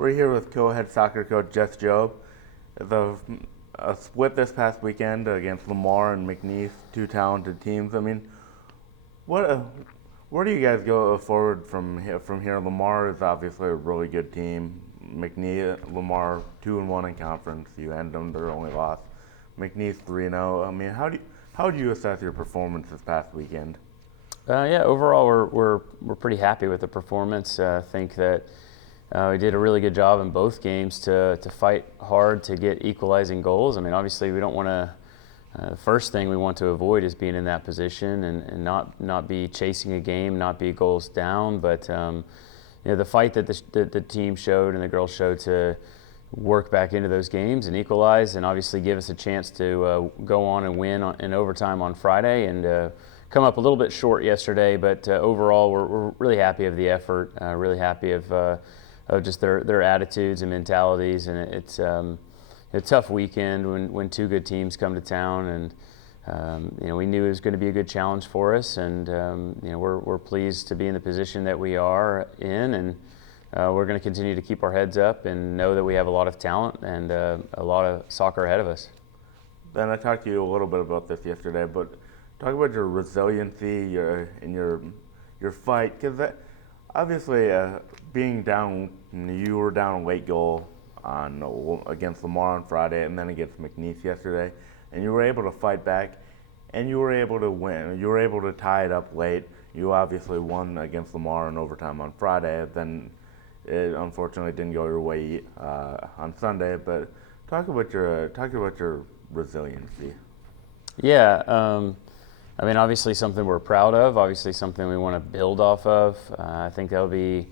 We're here with co-head soccer coach Jess Jobe. The a split this past weekend against Lamar and McNeese, two talented teams. I mean, what where do you guys go forward from here? Lamar is obviously a really good team. Lamar 2-1 in conference. You end them their only loss. McNeese 3-0. I mean, how do you assess your performance this past weekend? Yeah, overall we're pretty happy with the performance. I think that we did a really good job in both games to fight hard to get equalizing goals. I mean, obviously we don't want to. The first thing we want to avoid is being in that position and not be chasing a game, not be goals down. But the fight that the team showed and the girls showed to work back into those games and equalize, and obviously give us a chance to go on and win in overtime on Friday and come up a little bit short yesterday. But overall, we're really happy of the effort, really happy of just their attitudes and mentalities. And it's a tough weekend when two good teams come to town, and we knew it was going to be a good challenge for us, and we're pleased to be in the position that we are in, and we're going to continue to keep our heads up and know that we have a lot of talent and a lot of soccer ahead of us. Ben, I talked to you a little bit about this yesterday, but talk about your resiliency, your fight, because obviously being down, you were down a late goal against Lamar on Friday, and then against McNeese yesterday, and you were able to fight back, and you were able to win. You were able to tie it up late. You obviously won against Lamar in overtime on Friday. Then it unfortunately didn't go your way on Sunday. But talk about your resiliency. Yeah, I mean, obviously something we're proud of. Obviously something we want to build off of. I think that'll be.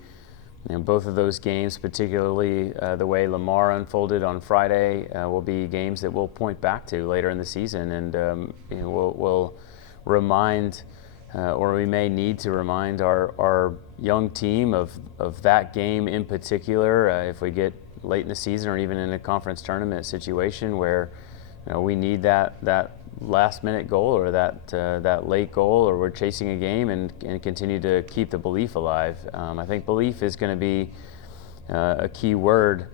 Both of those games, particularly the way Lamar unfolded on Friday, will be games that we'll point back to later in the season, and we'll remind, or we may need to remind our young team of that game in particular. If we get late in the season or even in a conference tournament situation where we need that last-minute goal or that late goal, or we're chasing a game and continue to keep the belief alive. I think belief is going to be a key word,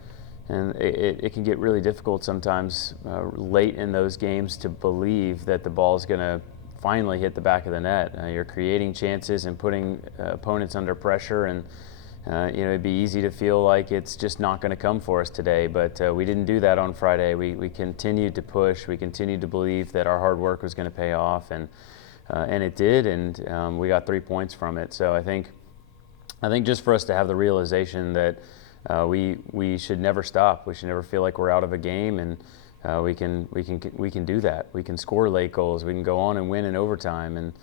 and it can get really difficult sometimes late in those games to believe that the ball is going to finally hit the back of the net. You're creating chances and putting opponents under pressure, and it'd be easy to feel like it's just not going to come for us today, but we didn't do that on Friday. We continued to push. We continued to believe that our hard work was going to pay off, and it did, and we got 3 points from it. So I think just for us to have the realization that we should never stop. We should never feel like we're out of a game, and we can do that. We can score late goals. We can go on and win in overtime, and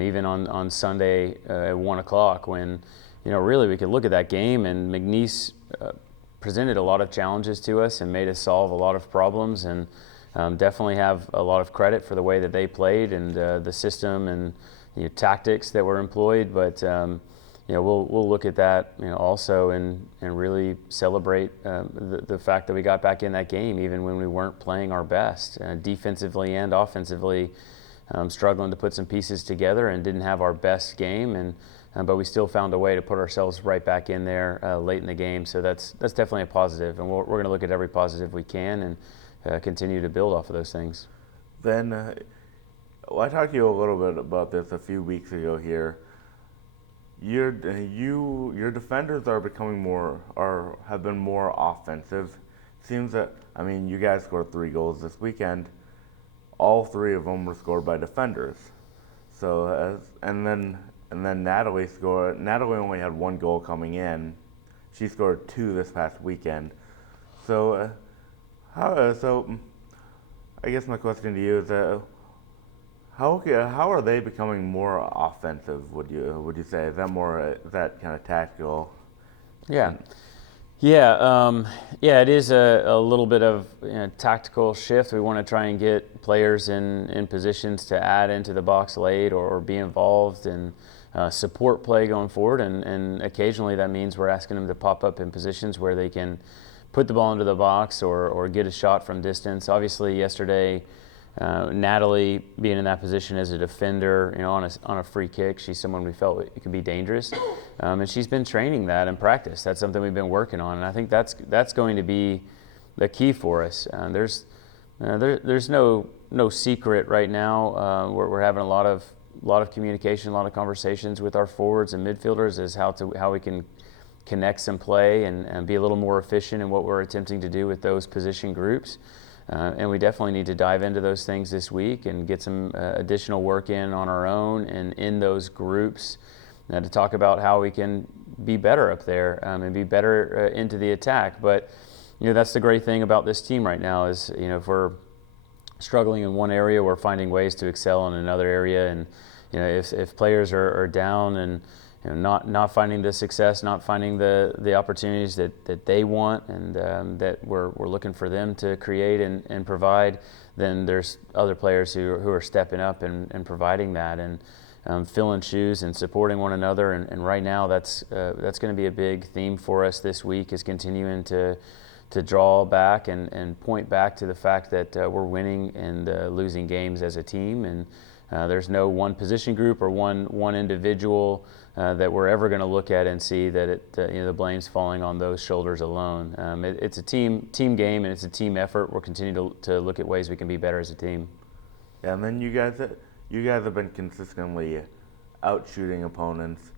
even on Sunday at 1 o'clock when. Really we could look at that game, and McNeese presented a lot of challenges to us and made us solve a lot of problems, and definitely have a lot of credit for the way that they played and the system and tactics that were employed. But we'll look at that also and really celebrate the fact that we got back in that game even when we weren't playing our best, defensively and offensively, struggling to put some pieces together and didn't have our best game, but we still found a way to put ourselves right back in there late in the game. So that's definitely a positive, and we're going to look at every positive we can and continue to build off of those things. Then, I talked to you a little bit about this a few weeks ago here. Your defenders are becoming have been more offensive. Seems that you guys scored 3 goals this weekend. All 3 of them were scored by defenders. So and then Natalie scored. Natalie only had 1 goal coming in. She scored 2 this past weekend. So, I guess my question to you is, how are they becoming more offensive? Would you say is that kind of tactical? Yeah. Yeah, it is a little bit of tactical shift. We want to try and get players in positions to add into the box late or be involved in support play going forward, and occasionally that means we're asking them to pop up in positions where they can put the ball into the box or get a shot from distance. Obviously yesterday, Natalie being in that position as a defender, on a free kick, she's someone we felt it could be dangerous. and she's been training that in practice. That's something we've been working on, and I think that's going to be the key for us. There's no secret right now. We're having a lot of communication, a lot of conversations with our forwards and midfielders as how we can connect some play and be a little more efficient in what we're attempting to do with those position groups. And we definitely need to dive into those things this week and get some additional work in on our own and in those groups to talk about how we can be better up there and be better into the attack. But that's the great thing about this team right now is if we're struggling in one area, we're finding ways to excel in another area. And if players are down and not finding the success, not finding the opportunities that they want and that we're looking for them to create and provide, then there's other players who are stepping up and providing that and filling shoes and supporting one another. And right now that's going to be a big theme for us this week, is continuing to draw back and point back to the fact that we're winning and losing games as a team. And there's no one position group or one individual that we're ever going to look at and see that the blame's falling on those shoulders alone. It's a team game and it's a team effort. We'll continue to look at ways we can be better as a team. Yeah, and then you guys have been consistently out shooting opponents.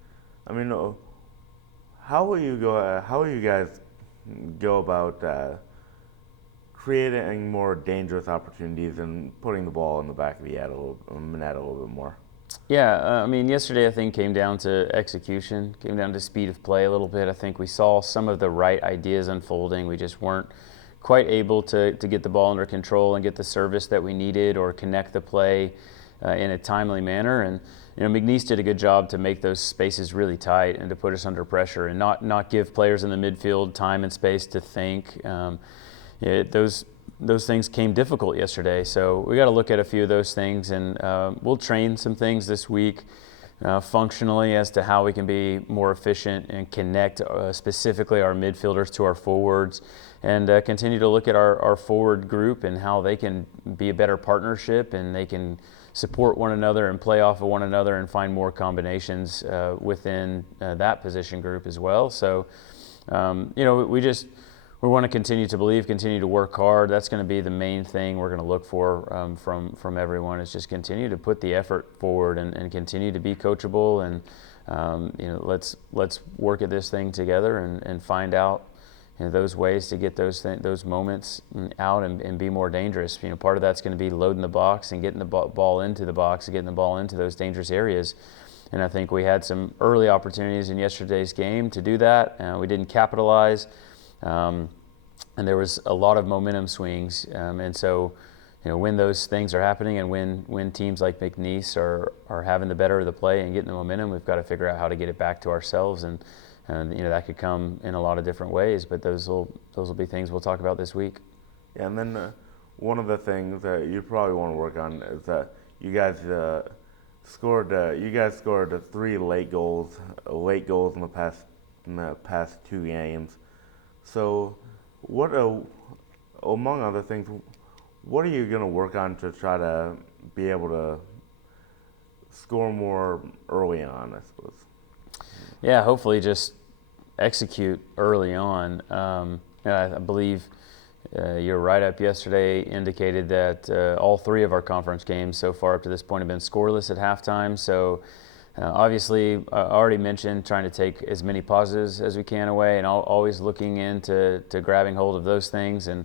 I mean, how will you guys go about creating more dangerous opportunities and putting the ball in the back of the net a little bit more? Yeah, I mean, yesterday I think came down to execution, came down to speed of play a little bit. I think we saw some of the right ideas unfolding. We just weren't quite able to get the ball under control and get the service that we needed or connect the play in a timely manner. And McNeese did a good job to make those spaces really tight and to put us under pressure and not give players in the midfield time and space to think. Those things came difficult yesterday, so we got to look at a few of those things, and we'll train some things this week functionally as to how we can be more efficient and connect specifically our midfielders to our forwards, and continue to look at our forward group and how they can be a better partnership and they can support one another and play off of one another and find more combinations within that position group as well. So, we want to continue to believe, continue to work hard. That's going to be the main thing we're going to look for from everyone, is just continue to put the effort forward and continue to be coachable and let's work at this thing together and find out those ways to get those moments out and be more dangerous. Part of that's going to be loading the box and getting the ball into the box and getting the ball into those dangerous areas. And I think we had some early opportunities in yesterday's game to do that. We didn't capitalize. And there was a lot of momentum swings, and so when those things are happening and when teams like McNeese are having the better of the play and getting the momentum, we've got to figure out how to get it back to ourselves, and that could come in a lot of different ways. But those will be things we'll talk about this week. Yeah, and then one of the things that you probably want to work on is that you guys scored 3 late goals in the past 2 games. So, among other things, what are you going to work on to try to be able to score more early on, I suppose? Yeah, hopefully just execute early on. I believe your write-up yesterday indicated that all 3 of our conference games so far up to this point have been scoreless at halftime. So, obviously, I already mentioned trying to take as many positives as we can away and always looking into grabbing hold of those things. And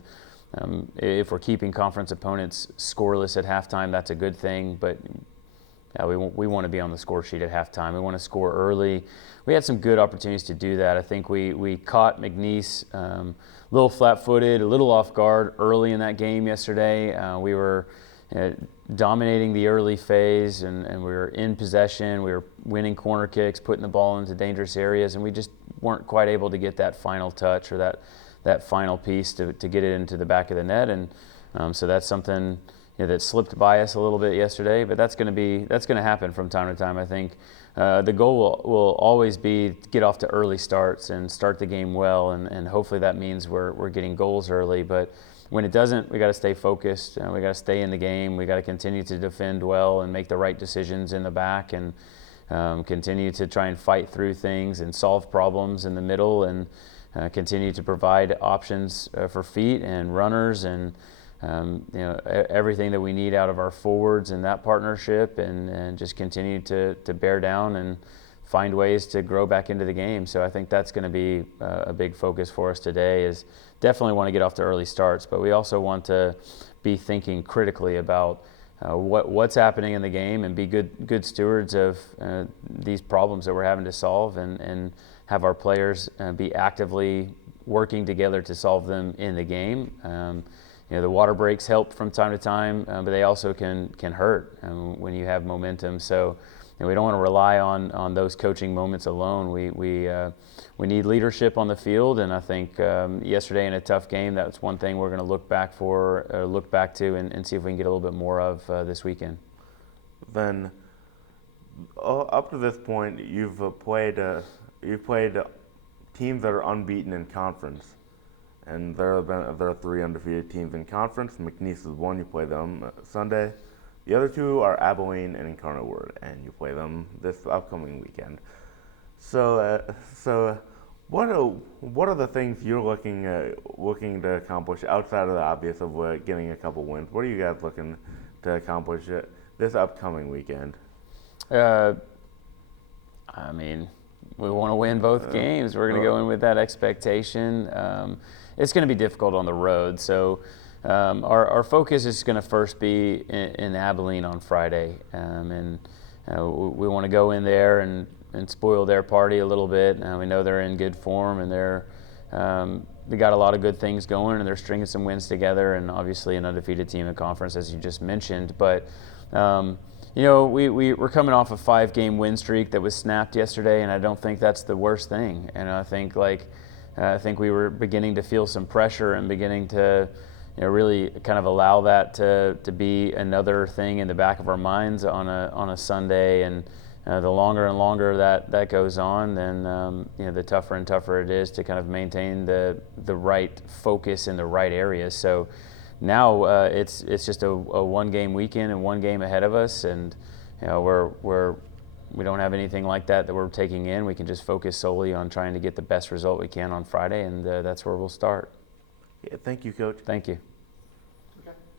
if we're keeping conference opponents scoreless at halftime, that's a good thing. But we want to be on the score sheet at halftime. We want to score early. We had some good opportunities to do that. I think we caught McNeese a little flat-footed, a little off guard early in that game yesterday. We were dominating the early phase and we were in possession. We were winning corner kicks, putting the ball into dangerous areas, and we just weren't quite able to get that final touch or that final piece to get it into the back of the net. And so that's something that slipped by us a little bit yesterday, but that's going to happen from time to time. I think the goal will always be to get off to early starts and start the game well, and hopefully that means we're getting goals early. But when it doesn't, we got to stay focused. We got to stay in the game. We got to continue to defend well and make the right decisions in the back, and continue to try and fight through things and solve problems in the middle, and continue to provide options for feet and runners, and everything that we need out of our forwards in that partnership, and just continue to bear down and find ways to grow back into the game. So I think that's going to be a big focus for us today. Is definitely want to get off to early starts, but we also want to be thinking critically about what's happening in the game, and be good stewards of these problems that we're having to solve, and have our players be actively working together to solve them in the game. The water breaks help from time to time, but they also can hurt when you have momentum. So we don't want to rely on those coaching moments alone. We need leadership on the field, and I think yesterday in a tough game, that's one thing we're going to look back to, and see if we can get a little bit more of this weekend. Then, up to this point, you've played teams that are unbeaten in conference, and there are 3 undefeated teams in conference. McNeese is one. You play them Sunday. The other 2 are Abilene and Incarnate Word, and you play them this upcoming weekend. So what are the things you're looking to accomplish outside of the obvious of getting a couple wins? What are you guys looking to accomplish this upcoming weekend? We want to win both games. We're going to go in with that expectation. It's going to be difficult on the road, so our focus is going to first be in Abilene on Friday, and we want to go in there and spoil their party a little bit. We know they're in good form, and they got a lot of good things going, and they're stringing some wins together, and obviously an undefeated team in conference, as you just mentioned. But we're coming off a 5-game win streak that was snapped yesterday, and I don't think that's the worst thing. And I think we were beginning to feel some pressure, and beginning to really kind of allow that to be another thing in the back of our minds on a Sunday. And the longer and longer that goes on, then the tougher and tougher it is to kind of maintain the right focus in the right areas. So now it's just a 1-game weekend and 1 game ahead of us, and we don't have anything like that we're taking in. We can just focus solely on trying to get the best result we can on Friday, and that's where we'll start. Yeah, thank you, Coach. Thank you.